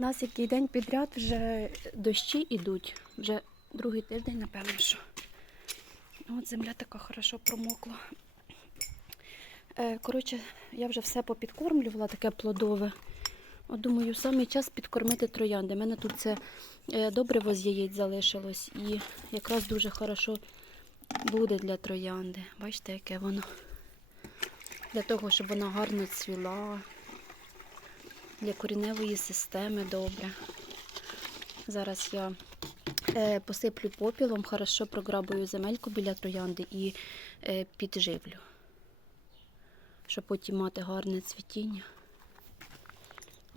У нас який день підряд вже дощі йдуть. Вже другий тиждень, напевно, що. От земля така хорошо промокла. Е, Коротше, я вже все попідкормлювала, таке плодове. От думаю, саме час підкормити троянди. У мене тут це е, добриво з яєць залишилось і якраз дуже хорошо буде для троянди. Бачите, яке воно. Для того, щоб вона гарно цвіла, для коріневої системи добре. Зараз я е, посиплю попілом, хорошо програбую земельку біля троянди і е, підживлю, щоб потім мати гарне цвітіння.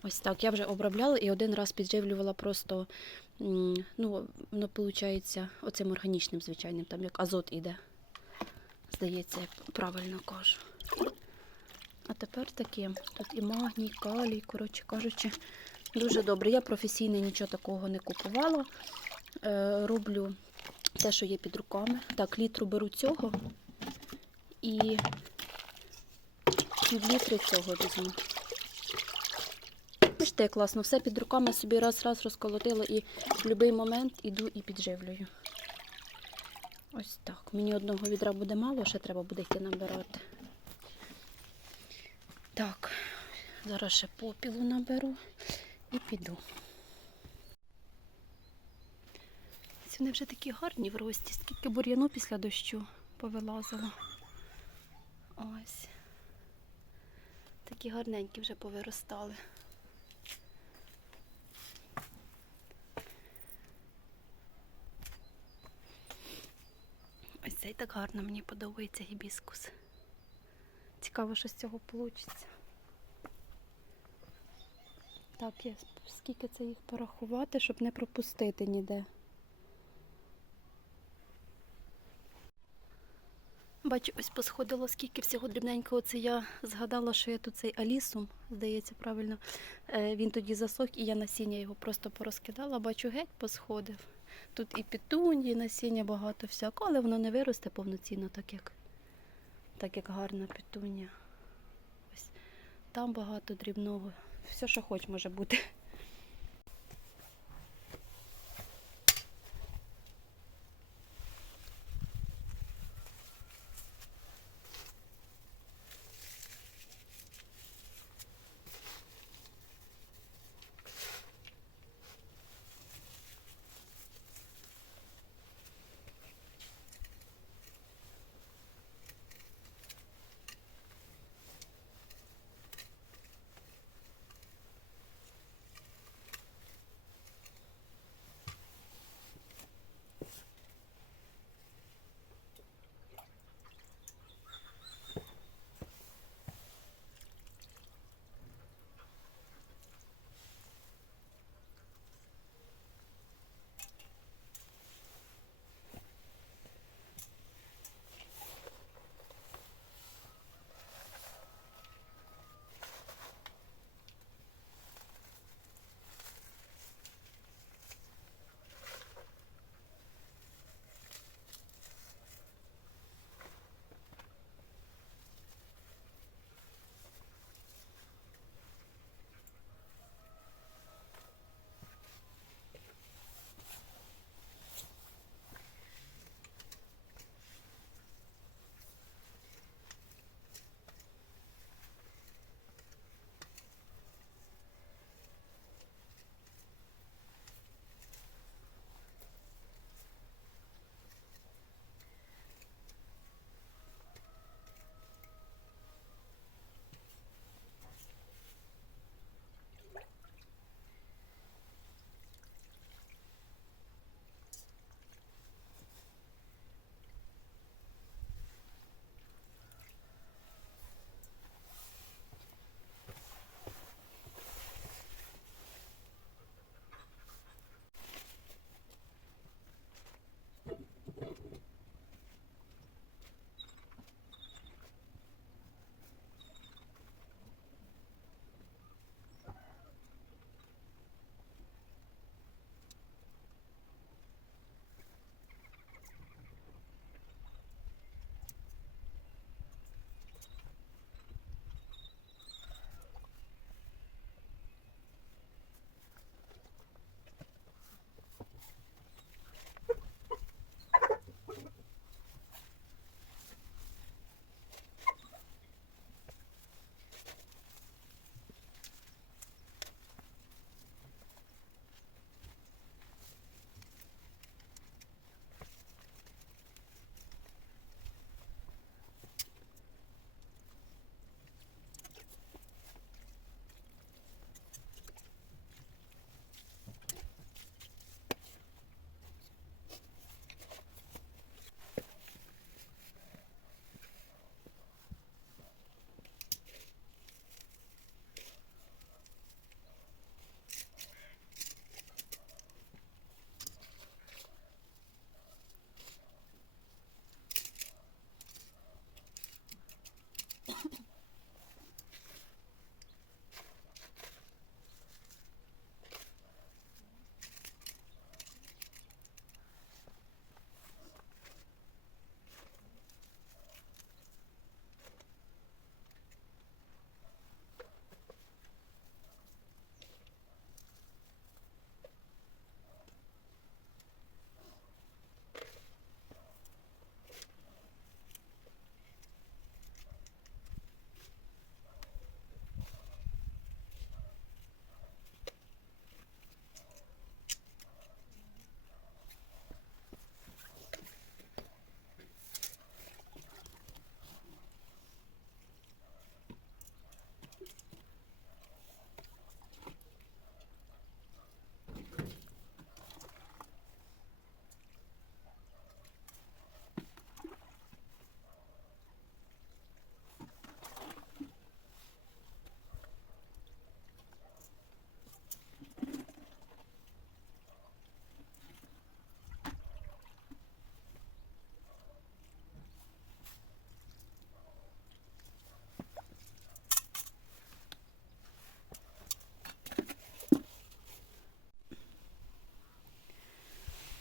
Ось так. Я вже обробляла і один раз підживлювала просто, ну, воно виходить оцим органічним, звичайним, там як азот іде. Здається, я правильно кажу. А тепер таким. Тут і магній, калій, коротше кажучи, дуже добре. Я професійно нічого такого не купувала. Е, роблю те, що є під руками. Так, літру беру цього і пів літри цього візьму. Бачите, класно, все під руками собі раз-раз розколотила і в будь-який момент іду і підживлюю. Ось так. Мені одного відра буде мало, ще треба буде йти набирати. Так, зараз ще попілу наберу і піду. Вони вже такі гарні в рості, скільки бур'яну після дощу повилазило. Ось. Такі гарненькі вже повиростали. Ось цей так гарно мені подобається гібіскус. Цікаво, що з цього вийде. Так, я скільки це їх порахувати, щоб не пропустити ніде. Бачу, ось посходило, скільки всього дрібненького. Це я згадала, що я тут цей алісум, здається, правильно. Е, Він тоді засох, і я насіння його просто порозкидала. Бачу, геть посходив. Тут і петунії, насіння багато всякого, але воно не виросте повноцінно, так як, так як гарна петуня. Ось там багато дрібного. Все, що хоч може бути.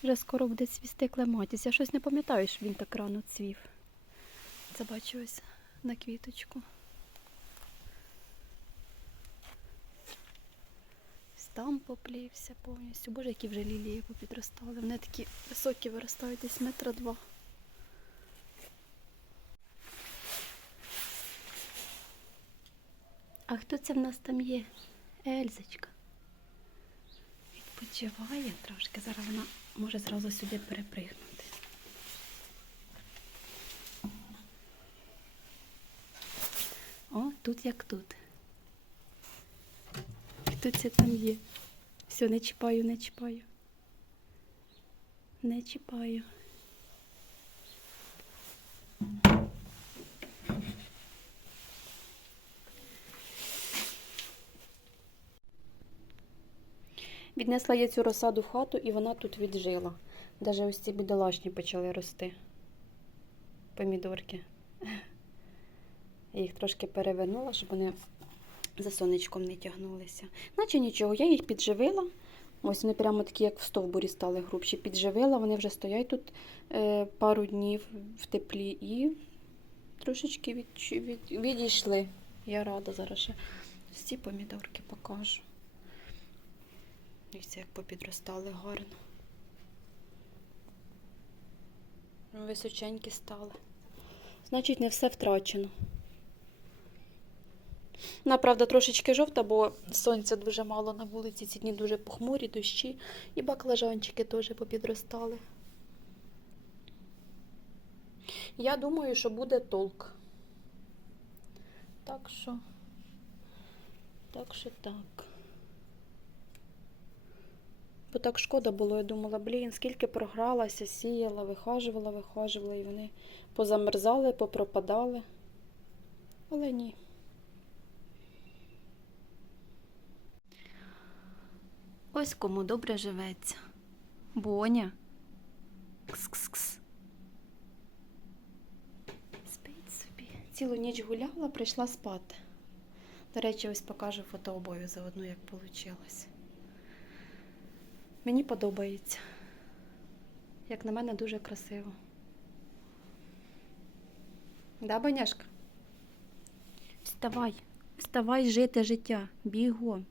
Вже скоро буде цвісти клематіс. Я щось не пам'ятаю, що він так рано цвів. Це бачу ось на квіточку. Там поплівся повністю. Боже, які вже лілії попідростали. Вони такі високі виростають десь метра два. А хто це в нас там є? Ельзочка. Відпочиває трошки. Зараз вона може зразу сюди перепригнути. О, тут як тут. Хто це там є? Все, не чіпаю, не чіпаю. Не чіпаю. Віднесла я цю розсаду в хату і вона тут віджила. Даже ось ці бідолашні почали рости. Помідорки. Я їх трошки перевернула, щоб вони за сонечком не тягнулися. Наче нічого, я їх підживила. Ось вони прямо такі, як в стовбурі стали грубші. Підживила, вони вже стоять тут е, пару днів в теплі і трошечки від, від, відійшли. Я рада зараз ще всі помідорки покажу. Ось як попідростали гарно. Височенькі стали. Значить, не все втрачено. Вона, правда, трошечки жовта, бо сонця дуже мало на вулиці, ці дні дуже похмурі, дощі, і баклажанчики теж попідростали. Я думаю, що буде толк. Так що, так що так. Бо так шкода було, я думала, блін, скільки програлася, сіяла, вихажувала, вихажувала, і вони позамерзали, попропадали. Але ні. Ось кому добре живеться. Боня. Кс-кс-кс. Спить собі. Цілу ніч гуляла, прийшла спати. До речі, ось покажу фотообою заодно, як вийшло. Мені подобається. Як на мене, дуже красиво. Да, Баняшка? Вставай, вставай жити життя. Бігом.